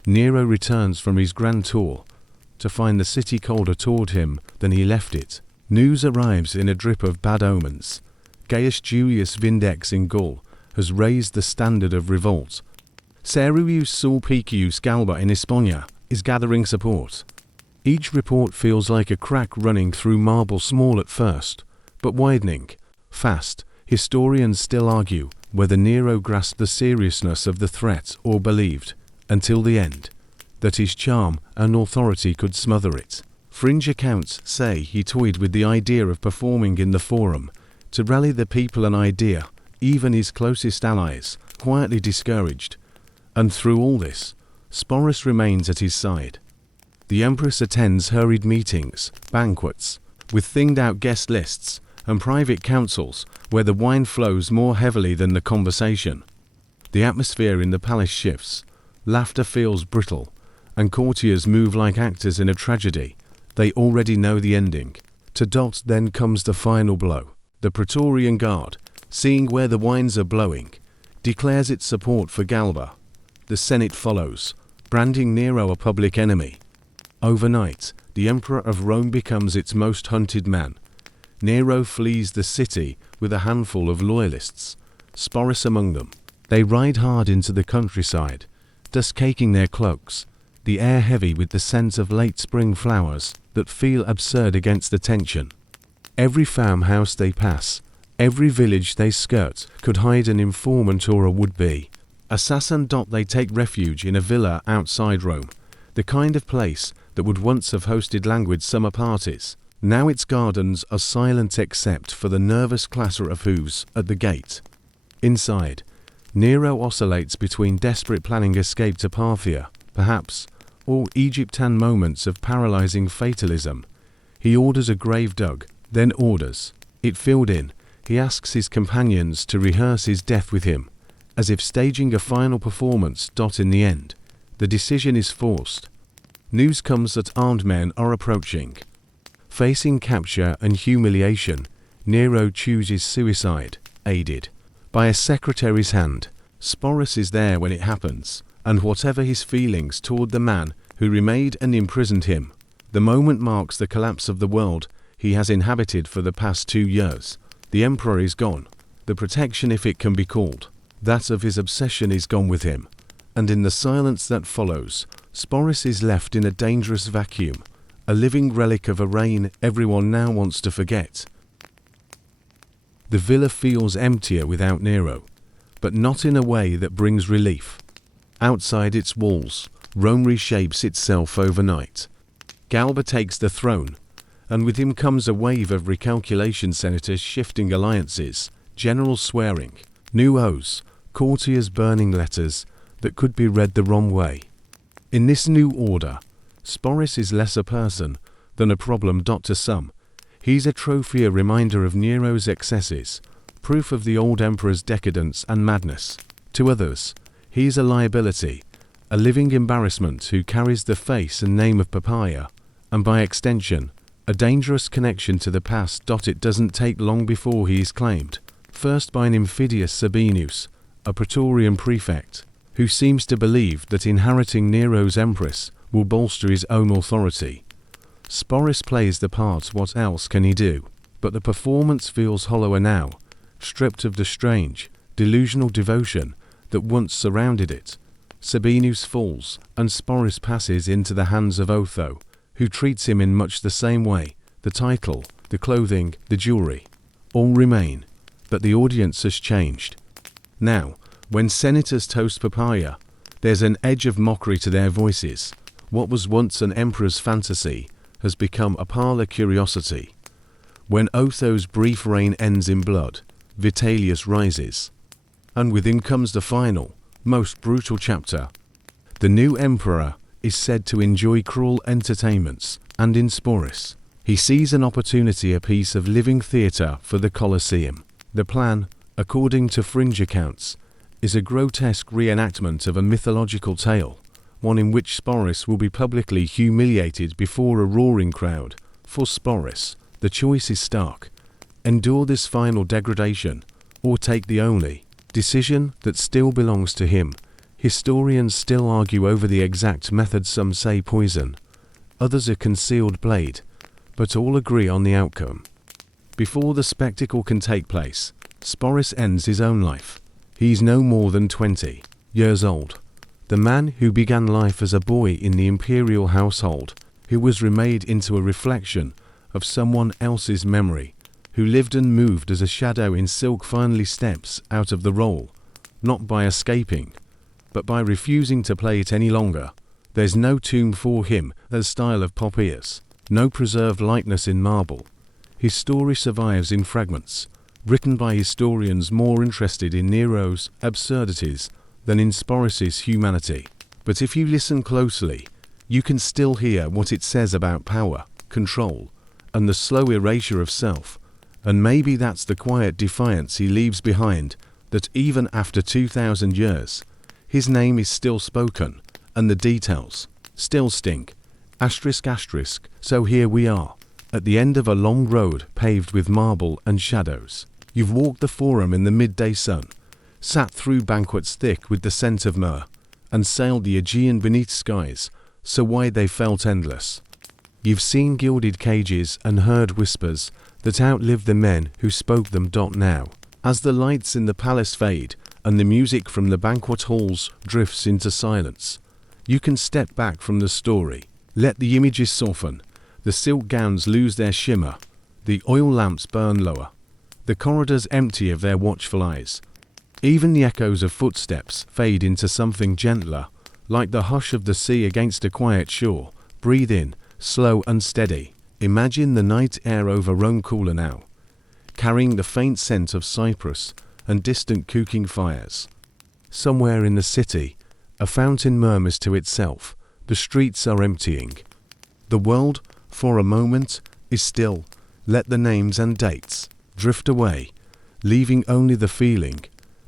Nero returns from his grand tour to find the city colder toward him than he left it. News arrives in a drip of bad omens. Gaius Julius Vindex in Gaul has raised the standard of revolt. Servius Sulpicius Galba in Hispania is gathering support. Each report feels like a crack running through marble, small at first, but widening fast. Historians still argue whether Nero grasped the seriousness of the threat or believed, until the end, that his charm and authority could smother it. Fringe accounts say he toyed with the idea of performing in the Forum to rally the people, an idea even his closest allies quietly discouraged. And through all this, Sporus remains at his side. The empress attends hurried meetings, banquets, with thinned-out guest lists, and private councils where the wine flows more heavily than the conversation. The atmosphere in the palace shifts, laughter feels brittle, and courtiers move like actors in a tragedy. They already know the ending. Then comes the final blow. The Praetorian Guard, seeing where the winds are blowing, declares its support for Galba. The Senate follows, branding Nero a public enemy. Overnight, the Emperor of Rome becomes its most hunted man. Nero flees the city with a handful of loyalists, Sporus among them. They ride hard into the countryside, dust caking their cloaks, the air heavy with the scent of late spring flowers that feel absurd against the tension. Every farmhouse they pass, every village they skirt could hide an informant or a would-be assassin. They take refuge in a villa outside Rome, the kind of place that would once have hosted languid summer parties. Now its gardens are silent except for the nervous clatter of hooves at the gate. Inside, Nero oscillates between desperate planning escape to Parthia, perhaps, or Egyptian moments of paralyzing fatalism. He orders a grave dug, then orders it filled in. He asks his companions to rehearse his death with him, as if staging a final performance. In the end, the decision is forced. News comes that armed men are approaching. Facing capture and humiliation, Nero chooses suicide, aided by a secretary's hand. Sporus is there when it happens, and whatever his feelings toward the man who remained and imprisoned him, the moment marks the collapse of the world he has inhabited for the past 2 years. The emperor is gone. The protection, if it can be called that of his obsession, is gone with him. And in the silence that follows, Sporus is left in a dangerous vacuum, a living relic of a reign everyone now wants to forget. The villa feels emptier without Nero, but not in a way that brings relief. Outside its walls, Rome reshapes itself overnight. Galba takes the throne, and with him comes a wave of recalculation, senators shifting alliances, generals swearing, new oaths, courtiers burning letters that could be read the wrong way. In this new order, Sporus is less a person than a problem. To some, he's a trophy, a reminder of Nero's excesses, proof of the old emperor's decadence and madness. To others, he's a liability, a living embarrassment who carries the face and name of Papaya, and by extension, a dangerous connection to the past. It doesn't take long before he is claimed, first by an invidious Sabinus, a Praetorian prefect, who seems to believe that inheriting Nero's empress will bolster his own authority. Sporus plays the part. What else can he do? But the performance feels hollower now, stripped of the strange, delusional devotion that once surrounded it. Sabinus falls, and Sporus passes into the hands of Otho, who treats him in much the same way. The title, the clothing, the jewelry, all remain, but the audience has changed. Now, when senators toast Papaya, there's an edge of mockery to their voices. What was once an emperor's fantasy has become a parlor curiosity. When Otho's brief reign ends in blood, Vitellius rises, and with him comes the final, most brutal chapter. The new emperor is said to enjoy cruel entertainments, and in Sporus, he sees an opportunity, a piece of living theatre for the Colosseum. The plan, according to fringe accounts, is a grotesque reenactment of a mythological tale, one in which Sporus will be publicly humiliated before a roaring crowd. For Sporus, the choice is stark: endure this final degradation, or take the only decision that still belongs to him. Historians still argue over the exact method. Some say poison, others a concealed blade, but all agree on the outcome. Before the spectacle can take place, Sporus ends his own life. He's no more than 20 years old. The man who began life as a boy in the Imperial household, who was remade into a reflection of someone else's memory, who lived and moved as a shadow in silk, finally steps out of the role, not by escaping, but by refusing to play it any longer. There's no tomb for him, the style of Poppaeus, no preserved likeness in marble. His story survives in fragments, written by historians more interested in Nero's absurdities than in Sporus's humanity. But if you listen closely, you can still hear what it says about power, control, and the slow erasure of self. And maybe that's the quiet defiance he leaves behind, that even after 2,000 years, his name is still spoken, and the details still stink. Asterisk asterisk. So here we are, at the end of a long road paved with marble and shadows. You've walked the forum in the midday sun, sat through banquets thick with the scent of myrrh, and sailed the Aegean beneath skies so wide they felt endless. You've seen gilded cages and heard whispers that outlived the men who spoke them. Now, as the lights in the palace fade and the music from the banquet halls drifts into silence, you can step back from the story, let the images soften, the silk gowns lose their shimmer, the oil lamps burn lower, the corridors empty of their watchful eyes. Even the echoes of footsteps fade into something gentler, Like the hush of the sea against a quiet shore, breathe in, slow and steady. Imagine the night air over Rome cooler now, carrying the faint scent of cypress and distant cooking fires. Somewhere in the city, a fountain murmurs to itself. The streets are emptying. The world, for a moment, is still. Let the names and dates drift away, leaving only the feeling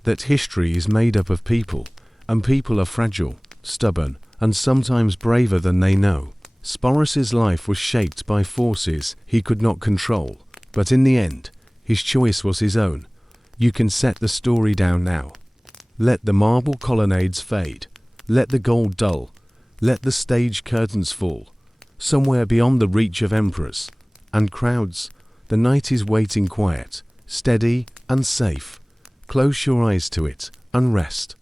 that history is made up of people, and people are fragile, stubborn, and sometimes braver than they know. Sporus's life was shaped by forces he could not control, but in the end, his choice was his own. You can set the story down now. Let the marble colonnades fade. Let the gold dull. Let the stage curtains fall. Somewhere beyond the reach of emperors and crowds, the night is waiting quiet, steady and safe. Close your eyes to it and rest.